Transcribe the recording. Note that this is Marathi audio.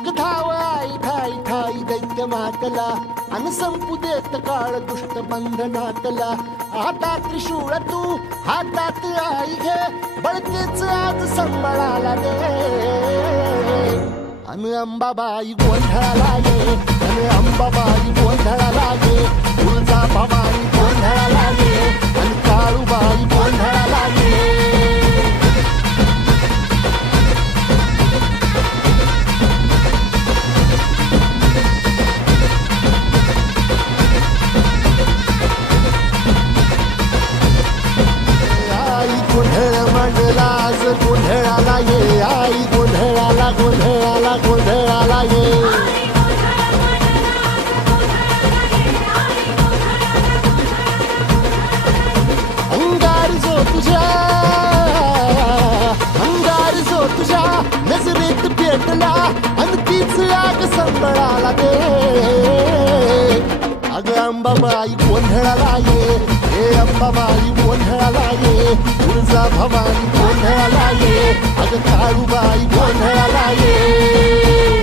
अग धाव आई ठाई ठाई दैत्य मातला अन संपू देत काळ दुष्ट बंधनातला आता त्रिशूळ तू हातात आई घे बळतेच आज संबळाला दे अन अंबाबाई गोंधळाला ये अन अंबाबाई गोंधळाला ये तुळजा भवानी गोंधळाला ये अन काळूबाई गोंधळाला ये मंडलाज गोंधळाला ये आई गोंधळाला गोंधळाला गोंधळाला ये अंगार जो तुझ्या नजरेत पेटला अन तीच आग संबळाला दे अग अंबाबाई गोंधळाला ये हे अंबाबाई गोंधळाला ये तुळजा भवानी गोंधळाला ये अग काळूबाई गोंधळाला ये